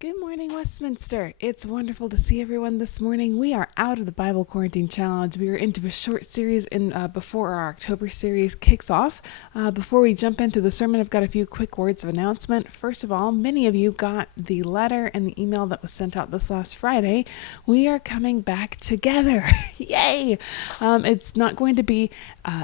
Good morning, Westminster. It's wonderful to see everyone this morning. We are out of the Bible Quarantine Challenge. We are into a short series before our October series kicks off. Before we jump into the sermon, I've got a few quick words of announcement. First of all, many of you got the letter and the email that was sent out this last Friday. We are coming back together. Yay! It's not going to be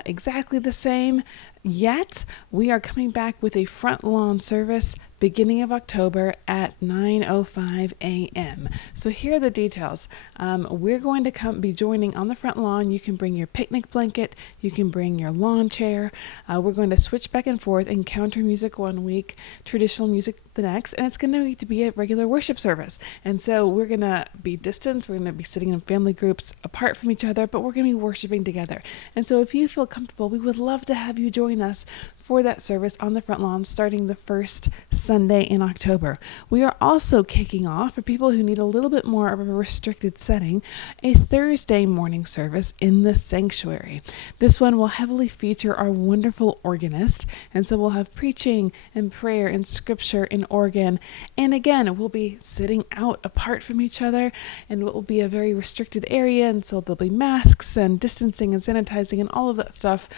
exactly the same yet. We are coming back with a front lawn service beginning of October at 9:05 a.m. So here are the details. We're going to be joining on the front lawn. You can bring your picnic blanket. You can bring your lawn chair. We're going to switch back and forth, encounter music one week, traditional music the next, and it's going to need to be a regular worship service. And so we're going to be distanced. We're going to be sitting in family groups apart from each other, but we're going to be worshiping together. And so if you feel comfortable, we would love to have you join us for that service on the front lawn starting the first Sunday in October. We are also kicking off, for people who need a little bit more of a restricted setting, a Thursday morning service in the sanctuary. This one will heavily feature our wonderful organist, and so we'll have preaching and prayer and scripture in organ. And again, we'll be sitting out apart from each other, and it will be a very restricted area, and so there'll be masks and distancing and sanitizing and all of that stuff.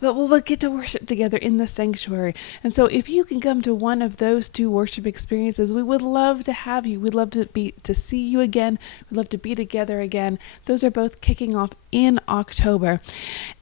But we'll get to worship together in the sanctuary. And so if you can come to one of those two worship experiences, we would love to have you. We'd love to see you again. We'd love to be together again. Those are both kicking off in October.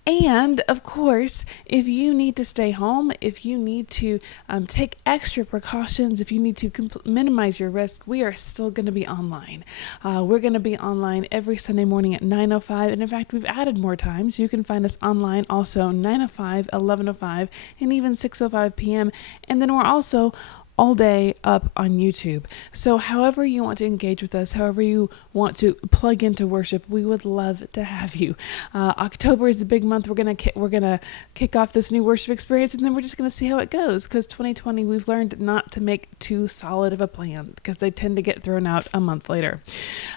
And of course, if you need to stay home, if you need to take extra precautions, if you need to minimize your risk, we are still going to be online. We're going to be online every Sunday morning at 9:05. And in fact, we've added more times. You can find us online also 9:05, 11:05, and even 6:05 p.m. And then we're also all day up on YouTube. So however you want to engage with us, however you want to plug into worship, we would love to have you. October is a big month. We're gonna kick off this new worship experience, and then we're just gonna see how it goes. Because 2020, we've learned not to make too solid of a plan because they tend to get thrown out a month later.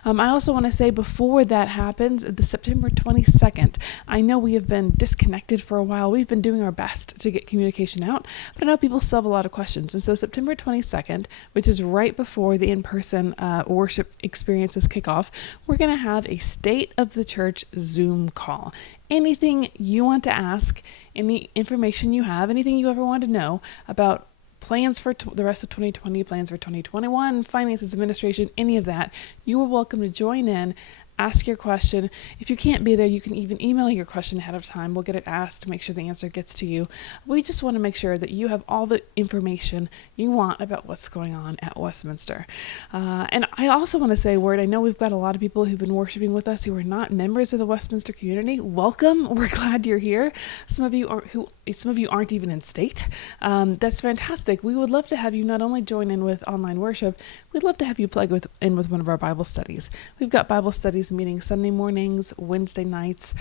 I also want to say before that happens, the September 22nd. I know we have been disconnected for a while. We've been doing our best to get communication out, but I know people still have a lot of questions, and so September 22nd, which is right before the in-person worship experiences kick off, we're going to have a State of the Church Zoom call. Anything you want to ask, any information you have, anything you ever want to know about plans for the rest of 2020, plans for 2021, finances, administration, any of that, you are welcome to join in. Ask your question. If you can't be there, you can even email your question ahead of time. We'll get it asked to make sure the answer gets to you. We just want to make sure that you have all the information you want about what's going on at Westminster. And I also want to say a word. I know we've got a lot of people who've been worshiping with us who are not members of the Westminster community. Welcome. We're glad you're here. Some of you aren't even in state. That's fantastic. We would love to have you not only join in with online worship, we'd love to have you plug in with one of our Bible studies. We've got Bible studies meeting Sunday mornings, Wednesday nights.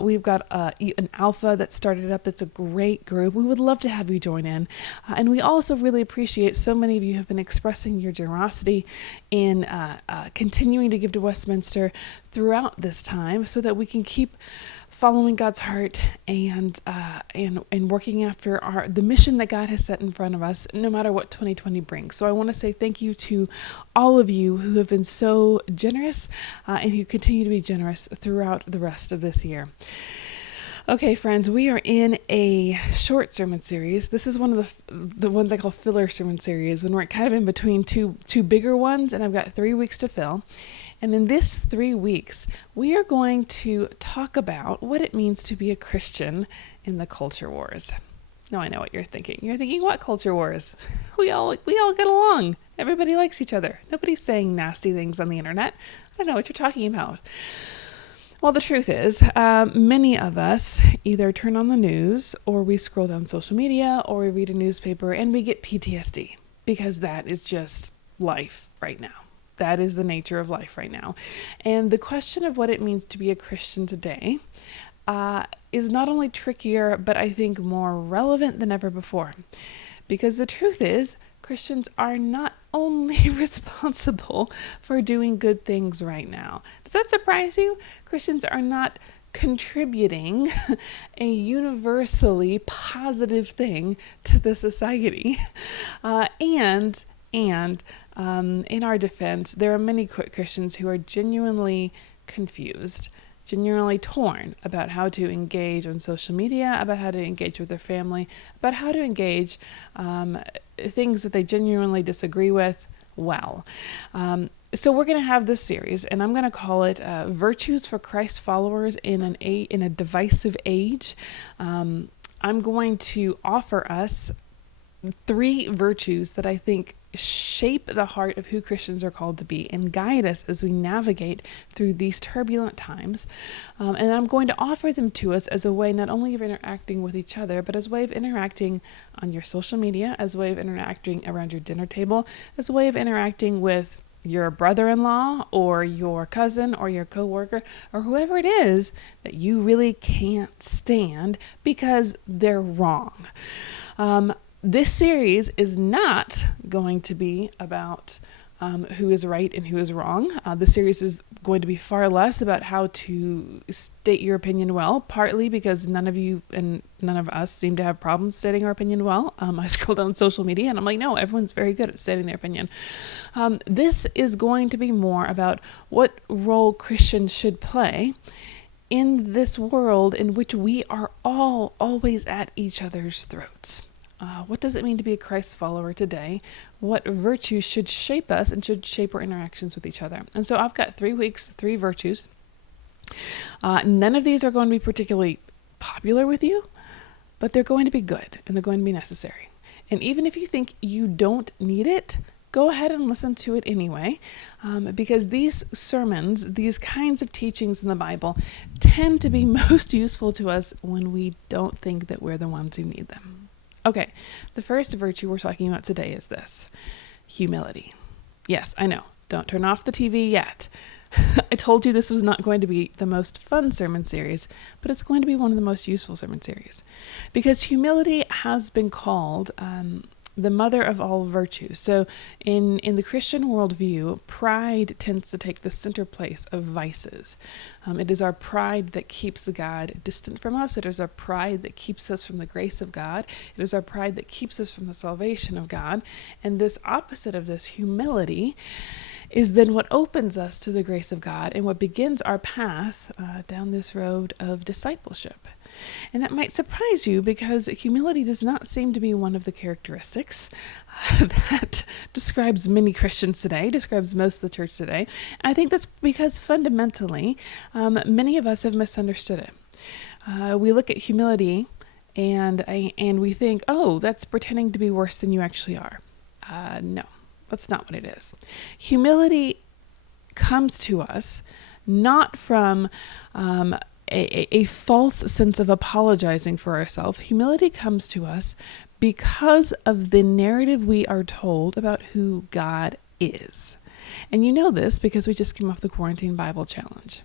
We've got an alpha that started up that's a great group. We would love to have you join in. And we also really appreciate so many of you have been expressing your generosity in continuing to give to Westminster throughout this time so that we can keep following God's heart and working after the mission that God has set in front of us, no matter what 2020 brings. So I want to say thank you to all of you who have been so generous and who continue to be generous throughout the rest of this year. Okay, friends, we are in a short sermon series. This is one of the ones I call filler sermon series, when we're kind of in between two bigger ones, and I've got 3 weeks to fill. And in this 3 weeks, we are going to talk about what it means to be a Christian in the culture wars. Now I know what you're thinking. You're thinking, what culture wars? We all get along. Everybody likes each other. Nobody's saying nasty things on the internet. I don't know what you're talking about. Well, the truth is, many of us either turn on the news, or we scroll down social media, or we read a newspaper, and we get PTSD, because that is just life right now. That is the nature of life right now. And the question of what it means to be a Christian today is not only trickier, but I think more relevant than ever before. Because the truth is, Christians are not only responsible for doing good things right now. Does that surprise you? Christians are not contributing a universally positive thing to the society. And And in our defense, there are many Christians who are genuinely confused, genuinely torn about how to engage on social media, about how to engage with their family, about how to engage things that they genuinely disagree with well. So we're going to have this series, and I'm going to call it Virtues for Christ Followers in a Divisive Age. I'm going to offer us 3 virtues that I think shape the heart of who Christians are called to be and guide us as we navigate through these turbulent times. And I'm going to offer them to us as a way not only of interacting with each other, but as a way of interacting on your social media, as a way of interacting around your dinner table, as a way of interacting with your brother-in-law or your cousin or your coworker or whoever it is that you really can't stand because they're wrong. This series is not going to be about who is right and who is wrong. The series is going to be far less about how to state your opinion well, partly because none of you and none of us seem to have problems stating our opinion well. I scroll down social media and I'm like, no, everyone's very good at stating their opinion. This is going to be more about what role Christians should play in this world in which we are all always at each other's throats. What does it mean to be a Christ follower today? What virtues should shape us and should shape our interactions with each other? And so I've got 3 weeks, 3 virtues. None of these are going to be particularly popular with you, but they're going to be good and they're going to be necessary. And even if you think you don't need it, go ahead and listen to it anyway, because these sermons, these kinds of teachings in the Bible, tend to be most useful to us when we don't think that we're the ones who need them. Okay, the first virtue we're talking about today is this: humility. Yes, I know. Don't turn off the TV yet. I told you this was not going to be the most fun sermon series, but it's going to be one of the most useful sermon series. Because humility has been called the mother of all virtues. So in the Christian worldview, pride tends to take the center place of vices. It is our pride that keeps God distant from us. It is our pride that keeps us from the grace of God. It is our pride that keeps us from the salvation of God. And this opposite of this, humility, is then what opens us to the grace of God and what begins our path down this road of discipleship. And that might surprise you because humility does not seem to be one of the characteristics that describes many Christians today, describes most of the church today. And I think that's because fundamentally, many of us have misunderstood it. We look at humility and we think, oh, that's pretending to be worse than you actually are. No, that's not what it is. Humility comes to us not from a false sense of apologizing for ourselves. Humility comes to us because of the narrative we are told about who God is. And you know this because we just came off the Quarantine Bible Challenge.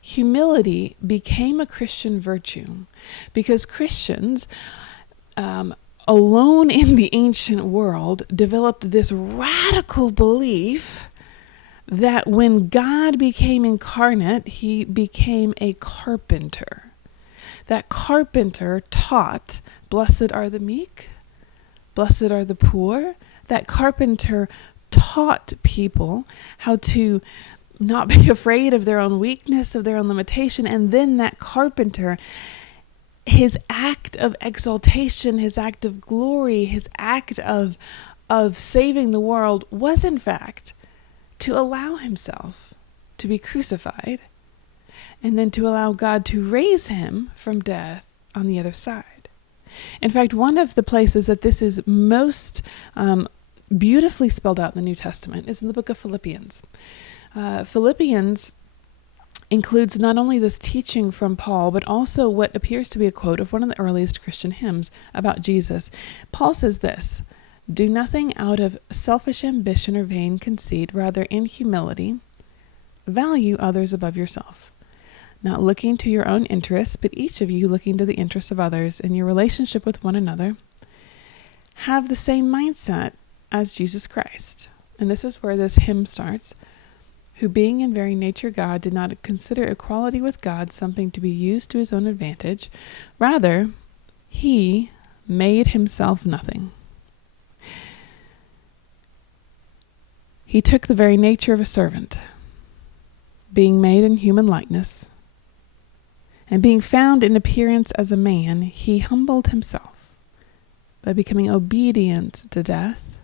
Humility became a Christian virtue because Christians, alone in the ancient world, developed this radical belief that when God became incarnate, he became a carpenter. That carpenter taught, blessed are the meek, blessed are the poor. That carpenter taught people how to not be afraid of their own weakness, of their own limitation. And then that carpenter, his act of exaltation, his act of glory, his act of saving the world was in fact to allow himself to be crucified and then to allow God to raise him from death on the other side. In fact, one of the places that this is most beautifully spelled out in the New Testament is in the book of Philippians. Philippians includes not only this teaching from Paul, but also what appears to be a quote of one of the earliest Christian hymns about Jesus. Paul says this: "Do nothing out of selfish ambition or vain conceit, rather in humility, value others above yourself, not looking to your own interests, but each of you looking to the interests of others in your relationship with one another. Have the same mindset as Jesus Christ." And this is where this hymn starts. "Who being in very nature God did not consider equality with God something to be used to his own advantage. Rather, he made himself nothing." He took the very nature of a servant, being made in human likeness, and being found in appearance as a man, he humbled himself by becoming obedient to death,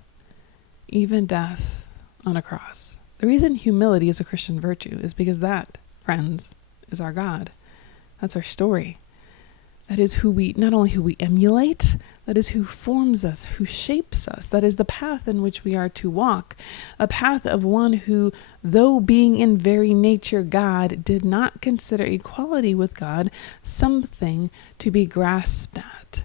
even death on a cross. The reason humility is a Christian virtue is because that, friends, is our God. That's our story. That is not only who we emulate, that is who forms us, who shapes us. That is the path in which we are to walk. A path of one who, though being in very nature God, did not consider equality with God something to be grasped at.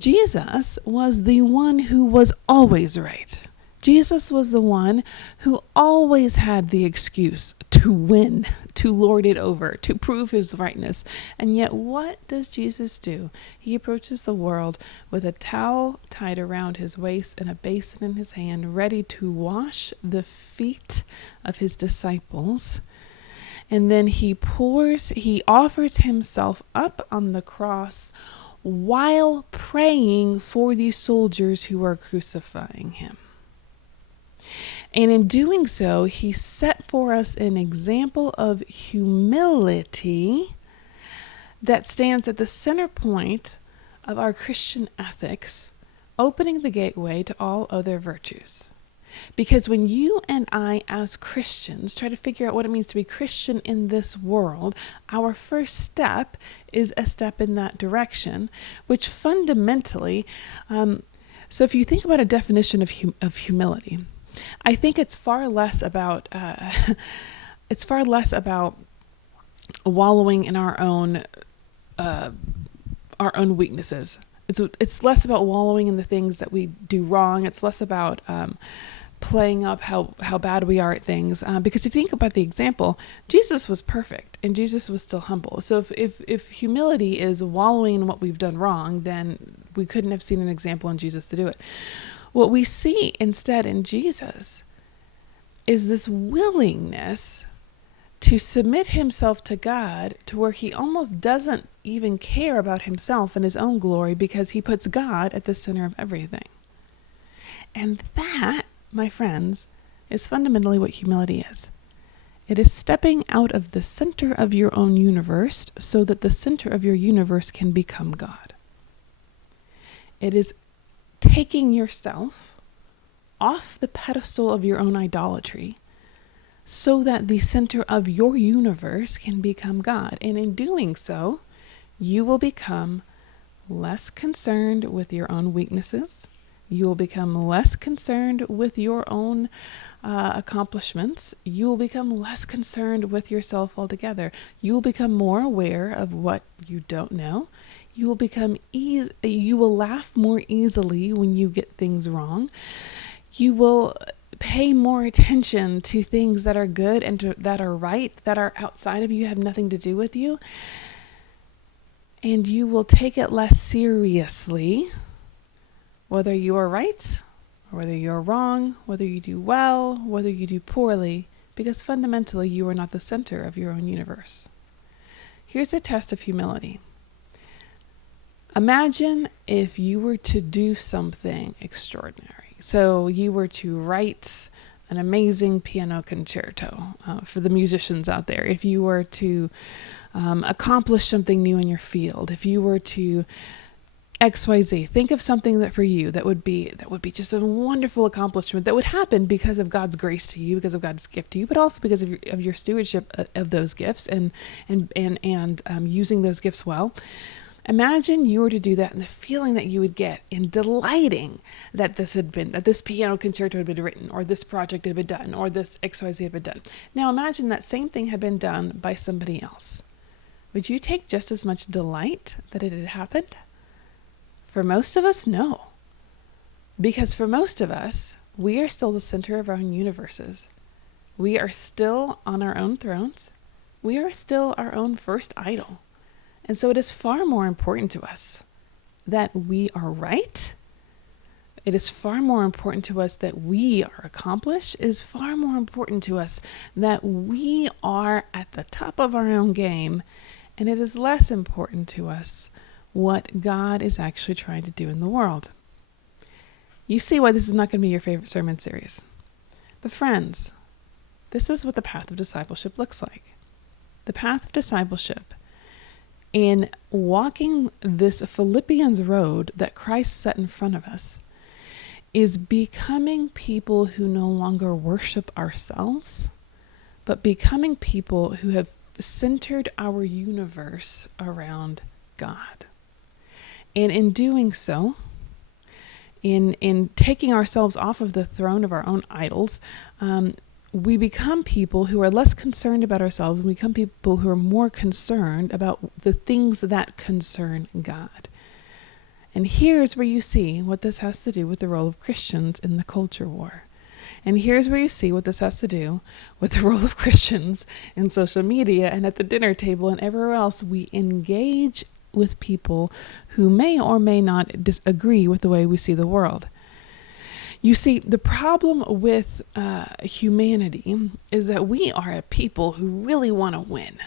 Jesus was the one who was always right. Jesus was the one who always had the excuse to win, to lord it over, to prove his rightness. And yet what does Jesus do? He approaches the world with a towel tied around his waist and a basin in his hand, ready to wash the feet of his disciples. And then he offers himself up on the cross while praying for these soldiers who are crucifying him. And in doing so, he set for us an example of humility that stands at the center point of our Christian ethics, opening the gateway to all other virtues. Because when you and I, as Christians, try to figure out what it means to be Christian in this world, our first step is a step in that direction, which fundamentally, so if you think about a definition of humility, I think it's far less about wallowing in our own weaknesses. It's less about wallowing in the things that we do wrong. It's less about playing up how bad we are at things. Because if you think about the example, Jesus was perfect and Jesus was still humble. So if humility is wallowing in what we've done wrong, then we couldn't have seen an example in Jesus to do it. What we see instead in Jesus is this willingness to submit himself to God to where he almost doesn't even care about himself and his own glory because he puts God at the center of everything. And that, my friends, is fundamentally what humility is. It is stepping out of the center of your own universe so that the center of your universe can become God. It is taking yourself off the pedestal of your own idolatry so that the center of your universe can become God. And in doing so, you will become less concerned with your own weaknesses. You will become less concerned with your own accomplishments. You will become less concerned with yourself altogether. You will become more aware of what you don't know. You will laugh more easily when you get things wrong. You will pay more attention to things that are good and that are right, that are outside of you, have nothing to do with you. And you will take it less seriously, whether you are right or whether you're wrong, whether you do well, whether you do poorly, because fundamentally you are not the center of your own universe. Here's a test of humility. Imagine if you were to do something extraordinary. So you were to write an amazing piano concerto for the musicians out there. If you were to accomplish something new in your field, if you were to XYZ, think of something that for you that would be just a wonderful accomplishment that would happen because of God's grace to you, because of God's gift to you, but also because of your stewardship of those gifts and using those gifts well. Imagine you were to do that and the feeling that you would get in delighting that this piano concerto had been written, or this project had been done, or this XYZ had been done. Now imagine that same thing had been done by somebody else. Would you take just as much delight that it had happened? For most of us, no. Because for most of us, we are still the center of our own universes. We are still on our own thrones. We are still our own first idol. And so it is far more important to us that we are right. It is far more important to us that we are accomplished. It is far more important to us that we are at the top of our own game. And it is less important to us what God is actually trying to do in the world. You see why this is not going to be your favorite sermon series. But friends, this is what the path of discipleship looks like. The path of discipleship in walking this Philippians road that Christ set in front of us is becoming people who no longer worship ourselves, but becoming people who have centered our universe around God. And in doing so, in taking ourselves off of the throne of our own idols, we become people who are less concerned about ourselves, and we become people who are more concerned about the things that concern God. And here's where you see what this has to do with the role of Christians in the culture war. And here's where you see what this has to do with the role of Christians in social media and at the dinner table and everywhere else we engage with people who may or may not disagree with the way we see the world. You see, the problem with humanity is that we are a people who really want to win.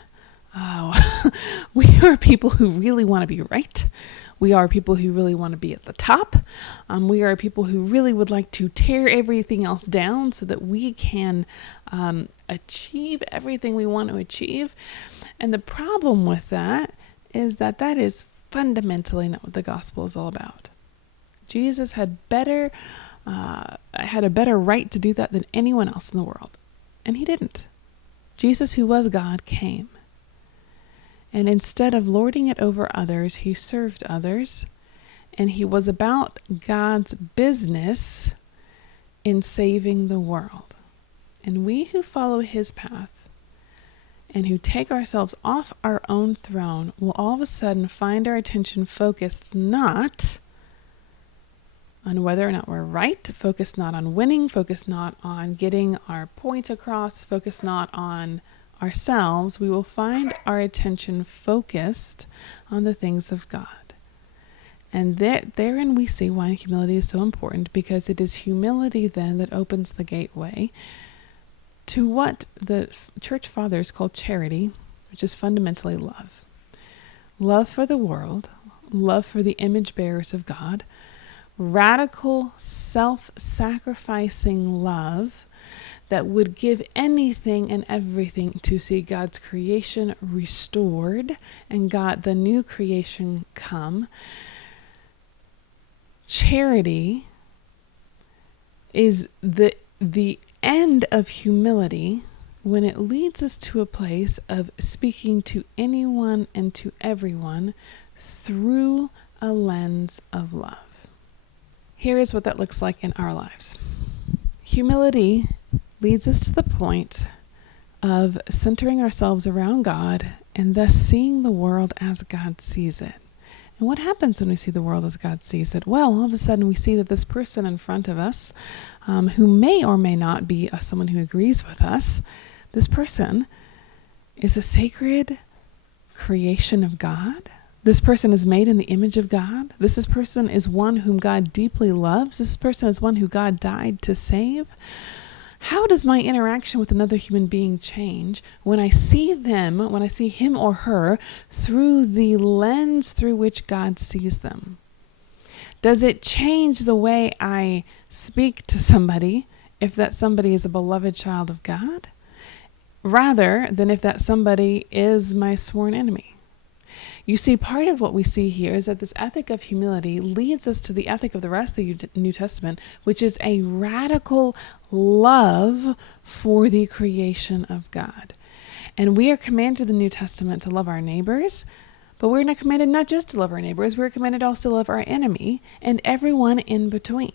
We are people who really want to be right. We are people who really want to be at the top. We are people who really would like to tear everything else down so that we can achieve everything we want to achieve. And the problem with that is that is fundamentally not what the gospel is all about. Jesus had a better right to do that than anyone else in the world. And he didn't. Jesus, who was God, came. And instead of lording it over others, he served others. And he was about God's business in saving the world. And we who follow his path and who take ourselves off our own throne will all of a sudden find our attention focused not on whether or not we're right, focused not on winning, focused not on getting our point across, focused not on ourselves. We will find our attention focused on the things of God. And therein we see why humility is so important, because it is humility then that opens the gateway to what the church fathers call charity, which is fundamentally love. Love for the world, love for the image bearers of God, radical self-sacrificing love that would give anything and everything to see God's creation restored and God, the new creation, come. Charity is the end of humility when it leads us to a place of speaking to anyone and to everyone through a lens of love. Here is what that looks like in our lives. Humility leads us to the point of centering ourselves around God and thus seeing the world as God sees it. And what happens when we see the world as God sees it? Well, all of a sudden we see that this person in front of us, who may or may not be someone who agrees with us, this person is a sacred creation of God. This person is made in the image of God. This person is one whom God deeply loves. This person is one who God died to save. How does my interaction with another human being change when I see them, when I see him or her, through the lens through which God sees them? Does it change the way I speak to somebody if that somebody is a beloved child of God, rather than if that somebody is my sworn enemy? You see, part of what we see here is that this ethic of humility leads us to the ethic of the rest of the New Testament, which is a radical love for the creation of God. And we are commanded in the New Testament to love our neighbors, but we're not commanded not just to love our neighbors, we're commanded also to love our enemy and everyone in between.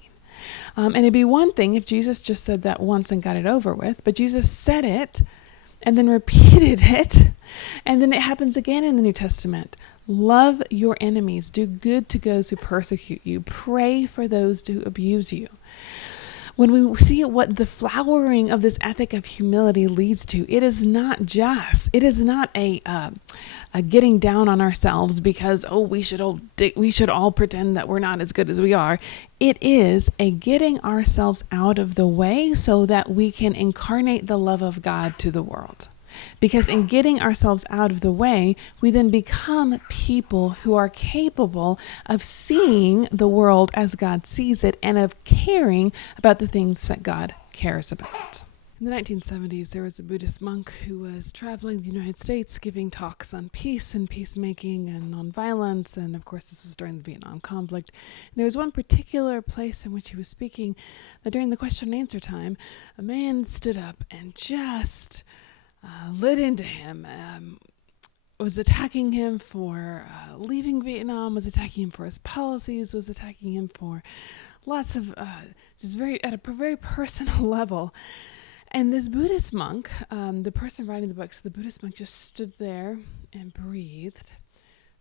And it'd be one thing if Jesus just said that once and got it over with, but Jesus said it and then repeated it, and then it happens again in the New Testament. Love your enemies. Do good to those who persecute you. Pray for those who abuse you. When we see what the flowering of this ethic of humility leads to, it is not a getting down on ourselves because, we should all pretend that we're not as good as we are. It is a getting ourselves out of the way so that we can incarnate the love of God to the world. Because in getting ourselves out of the way, we then become people who are capable of seeing the world as God sees it and of caring about the things that God cares about. In the 1970s, there was a Buddhist monk who was traveling the United States giving talks on peace and peacemaking and nonviolence, and of course this was during the Vietnam conflict. And there was one particular place in which he was speaking that during the question and answer time, a man stood up and just lit into him, was attacking him for leaving Vietnam, was attacking him for his policies, was attacking him for lots of, just at a very personal level. And this Buddhist monk, the person writing the book, so the Buddhist monk just stood there and breathed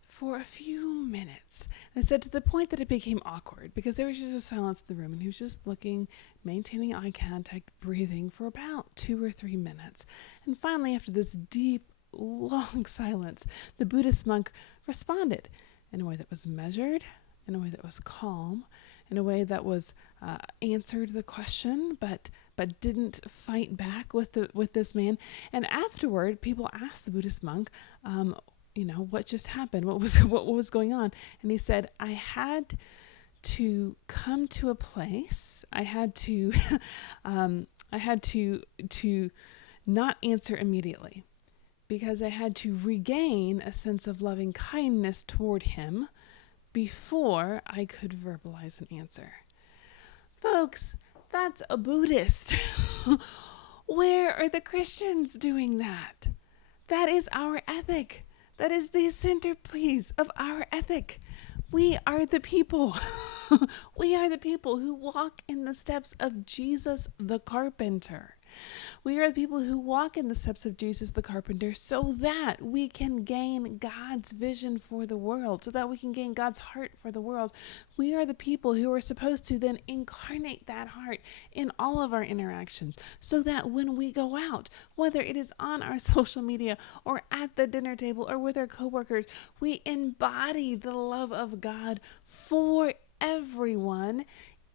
for a few minutes. And said to the point that it became awkward because there was just a silence in the room and he was just looking, maintaining eye contact, breathing for about 2 or 3 minutes. And finally, after this deep, long silence, the Buddhist monk responded in a way that was measured, in a way that was calm, in a way that was answered the question, but didn't fight back with this man. And afterward, people asked the Buddhist monk, what just happened? What was going on? And he said, I had to come to a place. I had to to not answer immediately because I had to regain a sense of loving kindness toward him before I could verbalize an answer. Folks, that's a Buddhist. Where are the Christians doing that? That is our ethic. That is the centerpiece of our ethic. We are the people. We are the people who walk in the steps of Jesus the carpenter. We are the people who walk in the steps of Jesus the carpenter so that we can gain God's vision for the world, so that we can gain God's heart for the world. We are the people who are supposed to then incarnate that heart in all of our interactions so that when we go out, whether it is on our social media or at the dinner table or with our coworkers, we embody the love of God for everyone,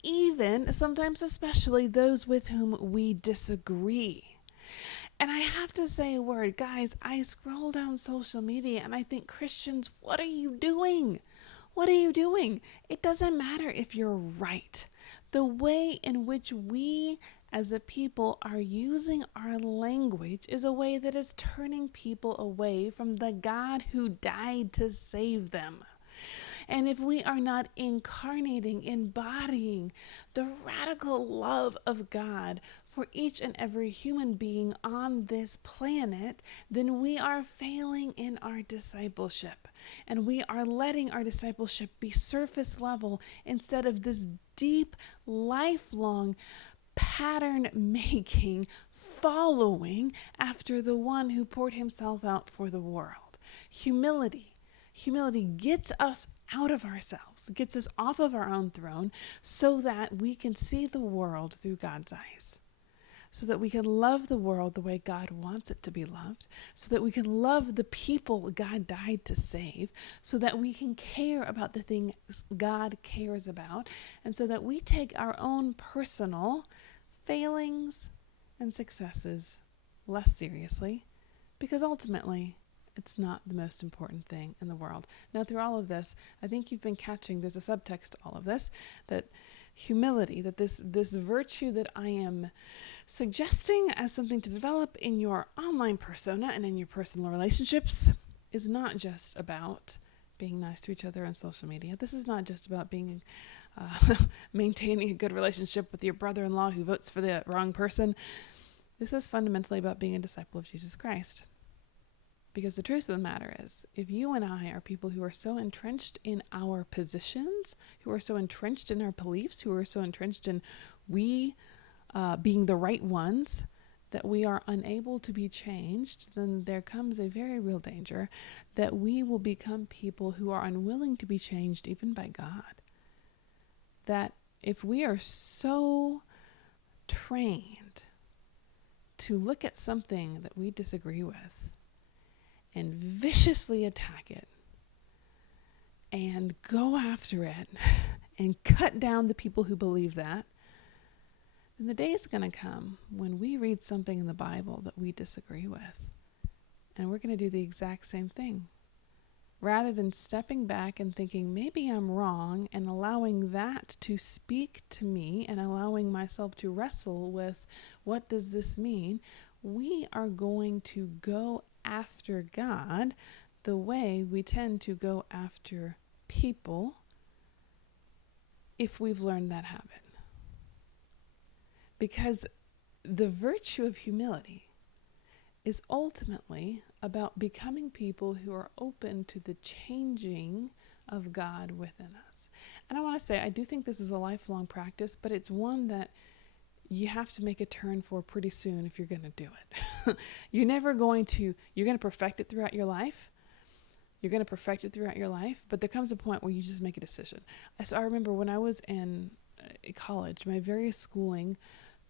even, sometimes especially, those with whom we disagree. And I have to say a word, guys, I scroll down social media and I think, Christians, what are you doing? What are you doing? It doesn't matter if you're right. The way in which we as a people are using our language is a way that is turning people away from the God who died to save them. And if we are not incarnating, embodying the radical love of God for each and every human being on this planet, then we are failing in our discipleship. And we are letting our discipleship be surface level instead of this deep, lifelong pattern making, following after the one who poured himself out for the world. Humility gets us out of ourselves, gets us off of our own throne so that we can see the world through God's eyes, so that we can love the world the way God wants it to be loved, so that we can love the people God died to save, so that we can care about the things God cares about, and so that we take our own personal failings and successes less seriously, because ultimately, it's not the most important thing in the world. Now, through all of this, I think you've been catching, there's a subtext to all of this, that humility, that this virtue that I am suggesting as something to develop in your online persona and in your personal relationships is not just about being nice to each other on social media. This is not just about being maintaining a good relationship with your brother-in-law who votes for the wrong person. This is fundamentally about being a disciple of Jesus Christ. Because the truth of the matter is, if you and I are people who are so entrenched in our positions, who are so entrenched in our beliefs, who are so entrenched in we being the right ones, that we are unable to be changed, then there comes a very real danger that we will become people who are unwilling to be changed even by God. That if we are so trained to look at something that we disagree with and viciously attack it and go after it and cut down the people who believe that, then the day is going to come when we read something in the Bible that we disagree with. And we're going to do the exact same thing. Rather than stepping back and thinking, maybe I'm wrong, and allowing that to speak to me and allowing myself to wrestle with what does this mean, we are going to go after God the way we tend to go after people if we've learned that habit. Because the virtue of humility is ultimately about becoming people who are open to the changing of God within us. And I want to say, I do think this is a lifelong practice, but it's one that you have to make a turn for pretty soon if you're going to do it. You're going to perfect it throughout your life. You're going to perfect it throughout your life, but there comes a point where you just make a decision. So I remember when I was in college, my various schooling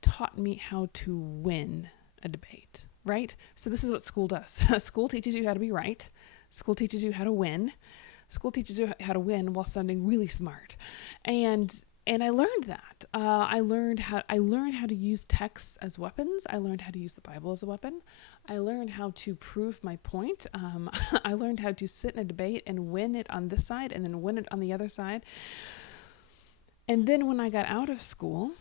taught me how to win a debate, right? So this is what school does. School teaches you how to be right. School teaches you how to win. School teaches you how to win while sounding really smart. And I learned that. I learned how to use texts as weapons. I learned how to use the Bible as a weapon. I learned how to prove my point. I learned how to sit in a debate and win it on this side and then win it on the other side. And then when I got out of school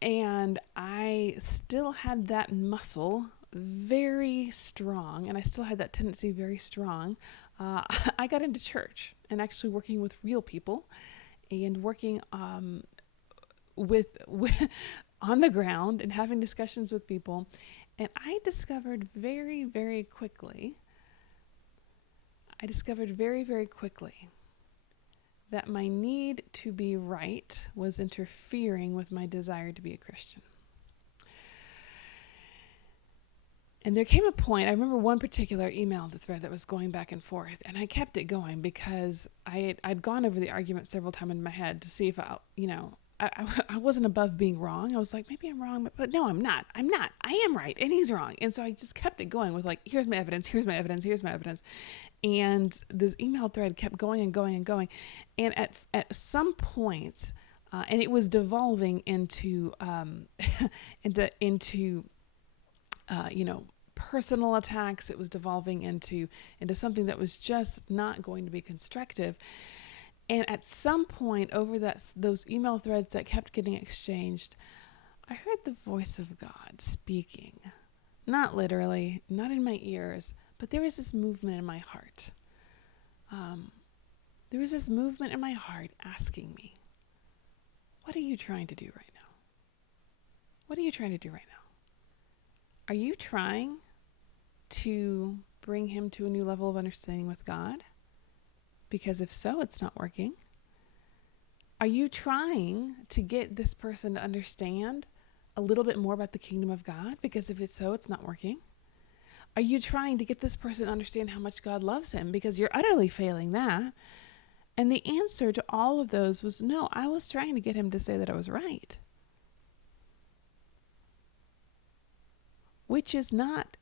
and I still had that muscle very strong, and I still had that tendency very strong, I got into church and actually working with real people and working with on the ground and having discussions with people. And I discovered very, very quickly that my need to be right was interfering with my desire to be a Christian. And there came a point, I remember one particular email thread that was going back and forth, and I kept it going because I'd gone over the argument several times in my head to see if I wasn't above being wrong. I was like, maybe I'm wrong, but no, I'm not. I am right, and he's wrong. And so I just kept it going with like, here's my evidence. And this email thread kept going and going and going. And at some points, and it was devolving into personal attacks. It was devolving into something that was just not going to be constructive. And at some point over those email threads that kept getting exchanged, I heard the voice of God speaking. Not literally, not in my ears, but there was this movement in my heart. There was this movement in my heart asking me, what are you trying to do right now? What are you trying to do right now? Are you trying to bring him to a new level of understanding with God? Because if so, it's not working. Are you trying to get this person to understand a little bit more about the kingdom of God? Because if it's so, it's not working. Are you trying to get this person to understand how much God loves him? Because you're utterly failing that. And the answer to all of those was no. I was trying to get him to say that I was right. Which is not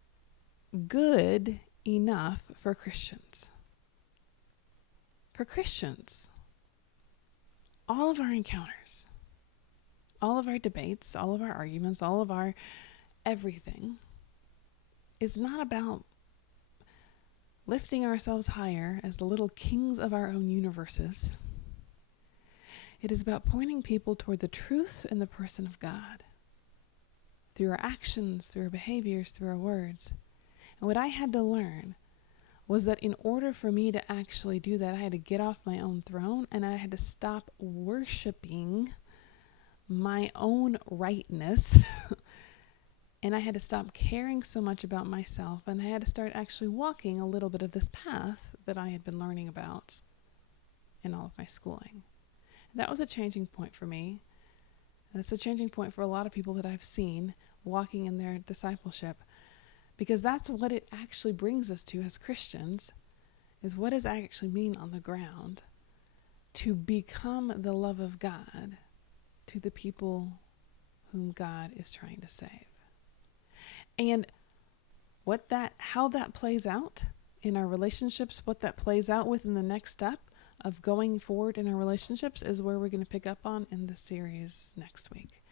good enough for Christians. For Christians, all of our encounters, all of our debates, all of our arguments, all of our everything is not about lifting ourselves higher as the little kings of our own universes. It is about pointing people toward the truth and the person of God through our actions, through our behaviors, through our words. And what I had to learn was that in order for me to actually do that, I had to get off my own throne and I had to stop worshiping my own rightness and I had to stop caring so much about myself, and I had to start actually walking a little bit of this path that I had been learning about in all of my schooling. And that was a changing point for me. And it's a changing point for a lot of people that I've seen walking in their discipleship, because that's what it actually brings us to as Christians, is what does it actually mean on the ground to become the love of God to the people whom God is trying to save. And how that plays out in our relationships, what that plays out with in the next step of going forward in our relationships is where we're going to pick up on in the series next week.